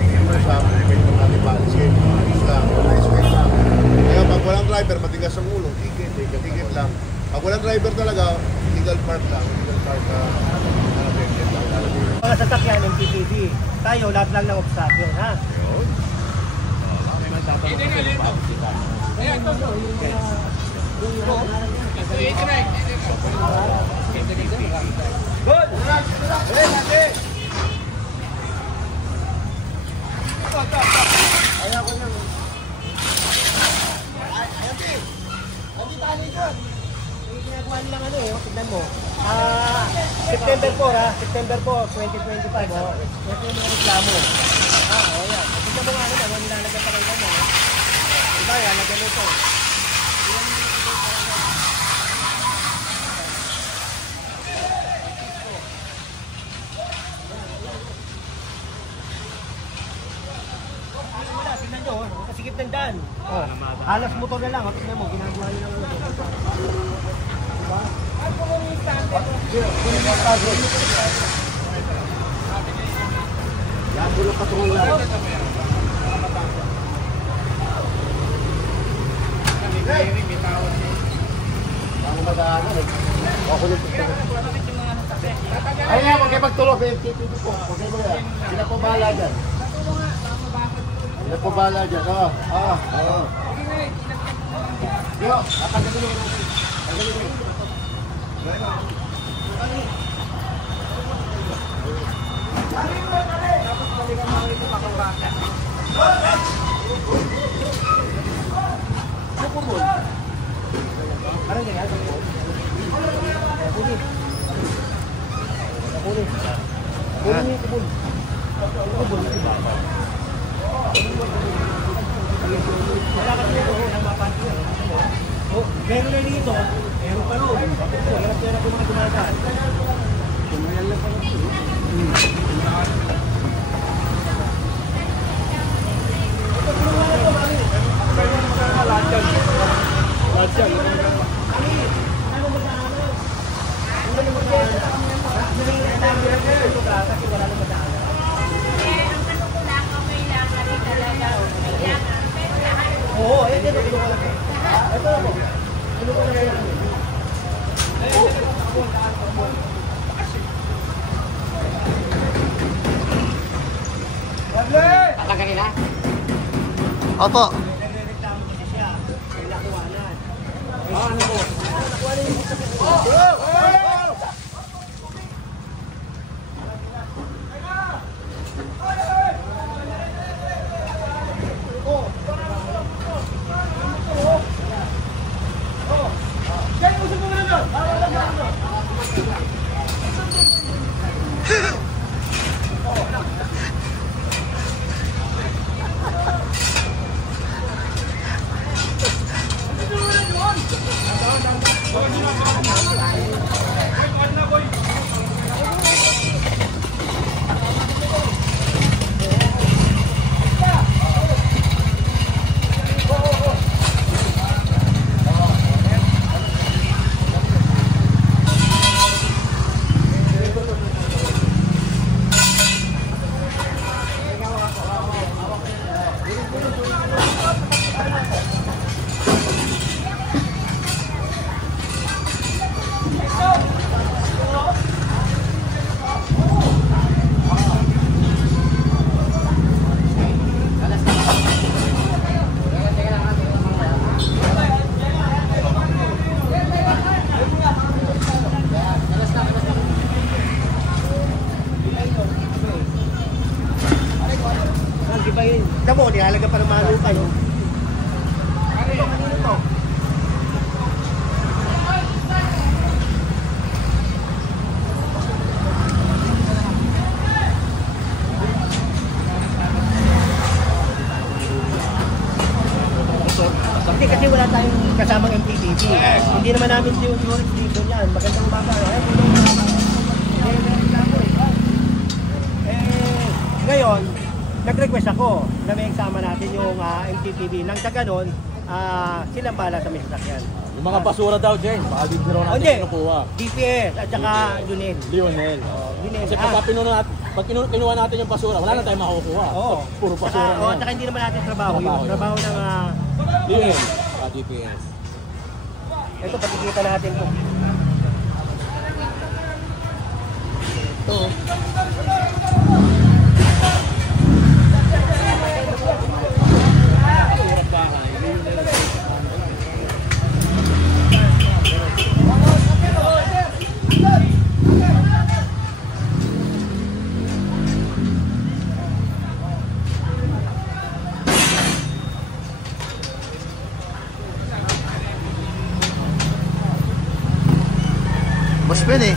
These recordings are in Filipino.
tingin mo sa may natin balisin. Ayos lang, ayos lang. Kaya pag walang driver, matigas ang ulo, ticket lang. Pag walang driver talaga, legal park lang. Legal park na ticket lang talaga. Mga sasakyan ng PPV, tayo lahat lang ng obstacle, ha? Yun. May magtatanong kasi ng box, di ba? Ayan, good! Ayaw ko nang... Yung ginagawa nilang ano eh, tignan mo. September 4 ha, September 4, 2025 oh. Ito yung mga reklamo. O yan, tignan mo nga naman, yung nilalagyan pa kayo mo. Diba yan, lagyan mo ito. Tignan nyo, kasigip ng daan. Halas motor na lang, tignan mo, ginagawa nyo lang ano. Diba? Yan, bulok patungan lang. Ang mag-ano eh. Ako yung pagkakas. Ay nga, huwag kayo magtulog. Huwag kayo mo yan. Sila po bahala dyan. Sila po bahala dyan. Oo. Yo, kapagdagulo ko natin. Pagdagulo ko. Kupul. Ada nggak ya? Kupul. Kupul. Kupul. Wala kasi ito ng mapansin. Oh, meron na dito. Meron pa rin. Hirap na po mga dumadaan. Kumayan lang pa rin. Oo, eh, dito ko lang. Ito ako. Dito ko lang. Tatanggalin na? Opo. Nagrereklamo kasi siya. May nakuwanan. Ano mo? Nakuwanan yung isa ko. Tama mo, nihalaga pa ng malukay. Ano ba kanino to? Hindi kasi wala tayong kasamang MPPP. Hindi naman namin yung jurisdiction yan. Magandang baka. Ngayon, nag-request ako na may eksama natin yung MTPB. Nang sa ganon, silang bala sa may sasakyan. Yung mga basura daw dyan, baka din raw natin kinukuha. DPS at saka Lionel. binenta. Kasi kinuha natin yung basura, wala na tayong makukuha. Oo. Puro basura na Oo, yan. tsaka hindi naman natin trabaho. Yung trabaho ng... DPS. DPS. ito, patikita natin to. Ito. Boss Ben eh.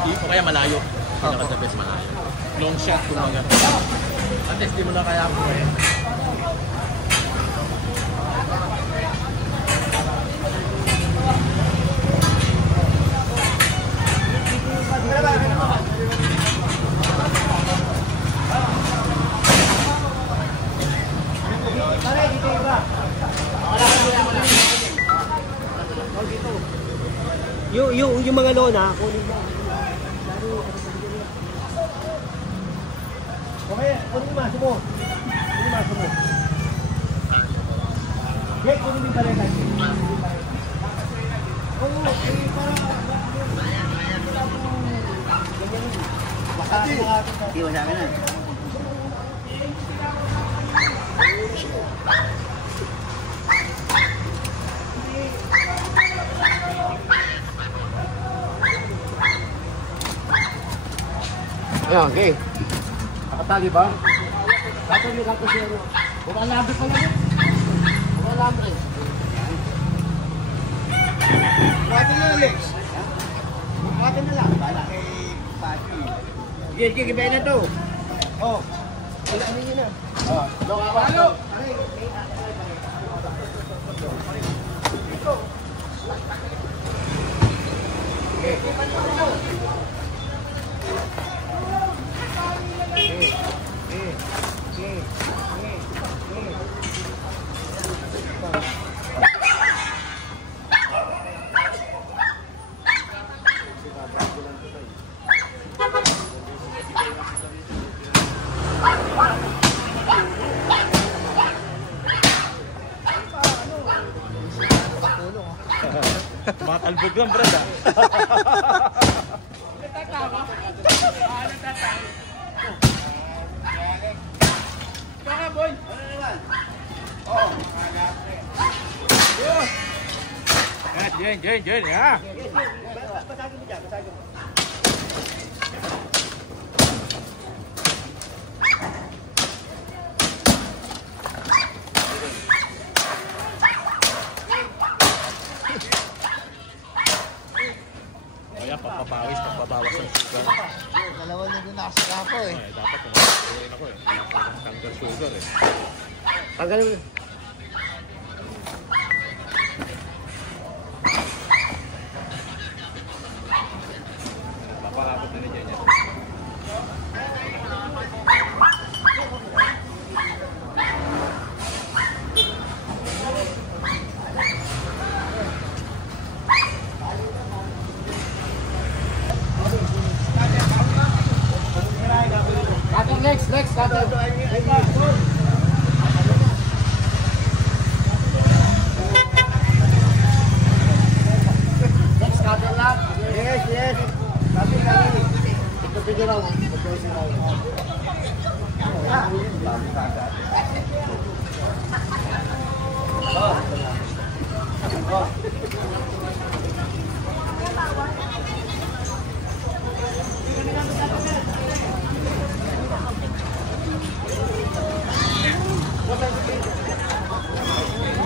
Hindi pa kaya malayo. Pinaka the best malayo. Long shot kung mga at least di mo na kaya po eh. Yung mga lona, kunin mo. Okay, kunin mo maso mo. Kunin mo maso mo. Jake, kunin mo yung paleta. Oo, para... Hindi mo sa akin na. Ayan, okay. Nakatali ba? Dapat may kapusero. Huwag alambre pa lang. Huwag alambre. Buhatin na, Alex. Bukatin na lang. Bala kay Pacho. Sige, gibayin na to. Oh. Wala ano yun na. Halo! Matalbog lang, brad ah. Baka boy! Jen, ha? Basagin mo dyan, basagin mo. Kaya papabawas ng sugar. Dalawa na din nakasala ko eh. Ay, dapat pumasok rin ako eh. Tanggal sugar eh. Tanggalin mo. Papakapot na ni Jen yan. Next, cutter. Next, cutter lang. Yes. Kami. Ito pwede raw.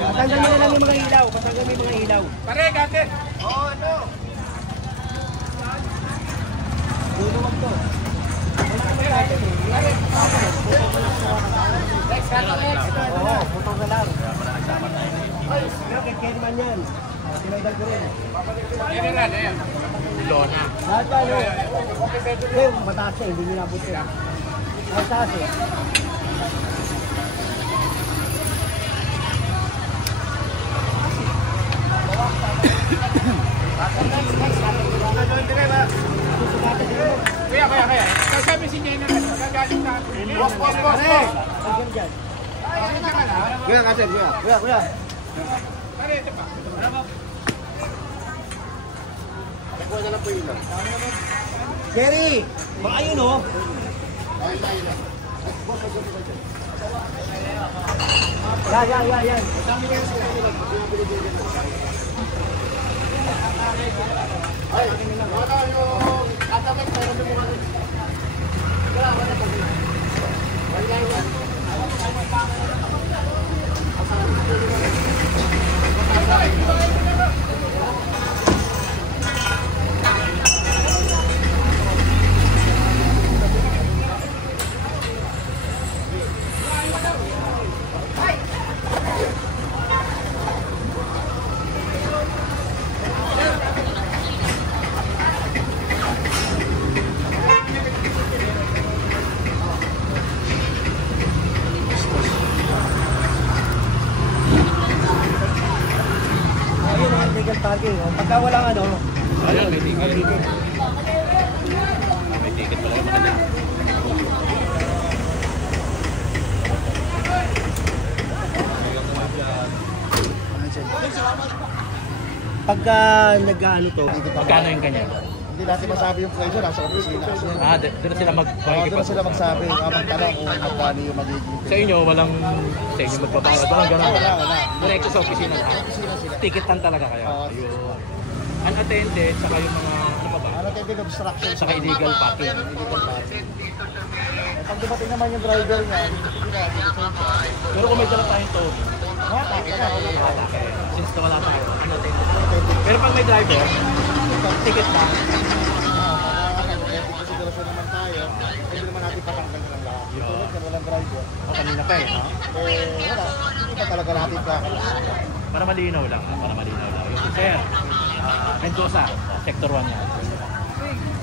Patanggal mo na lang yung mga ilaw. Patanggal mo yung mga ilaw. Pare, gate. Oo, ano? Luluwag to. Next, cutter next. Oo, putong ka lang. Pero kay Kerman yan. Tinanggal ko rin. General, ayan. Lona. Lahat ka, no? Eh, mataas eh, hindi nyo nabot yan. Mataas eh. Next, next. susugatan din mo. Kaya. Sasabi si Jenna na gagaling na. Boss. Hanggang dyan. Kuya kasi, kuya. Nakuha na lang po yun lang. Jerry! Baka yun oh. Yan. Ay, wala yung tatamit pero mo mga Ayun ang legal parking. Oh. Pagka walang ano, Ayun, may ticket. May ticket pala yung maganda. pagka nag-ano to, Magkano yung kanya? Hindi natin masabi yung presyo, nasa opisina. Doon sila Doon sila magsabi, magtanong kung magkano yung magiging Sa inyo, sa inyo magbabayad. Walang gano'n. Wala. Diretso sa opisina na. Ticketan talaga kayo. Ayun. Unattended, saka yung mga, ano pa ba? Ano tayo din obstruction? Saka illegal parking. Pag dumating naman yung driver niya, Pero kung may dala tayong to, since na wala tayo, unattended. Pero pag may driver, ticket lang. konsiderasyon naman tayo, hindi naman natin patanggal ng lahat. Tulad ka walang driver. O kanina pa eh, no? Wala, hindi pa talaga natin kakalasan. Para malinaw lang, Yung sir, Mendoza, Sector 1 yan.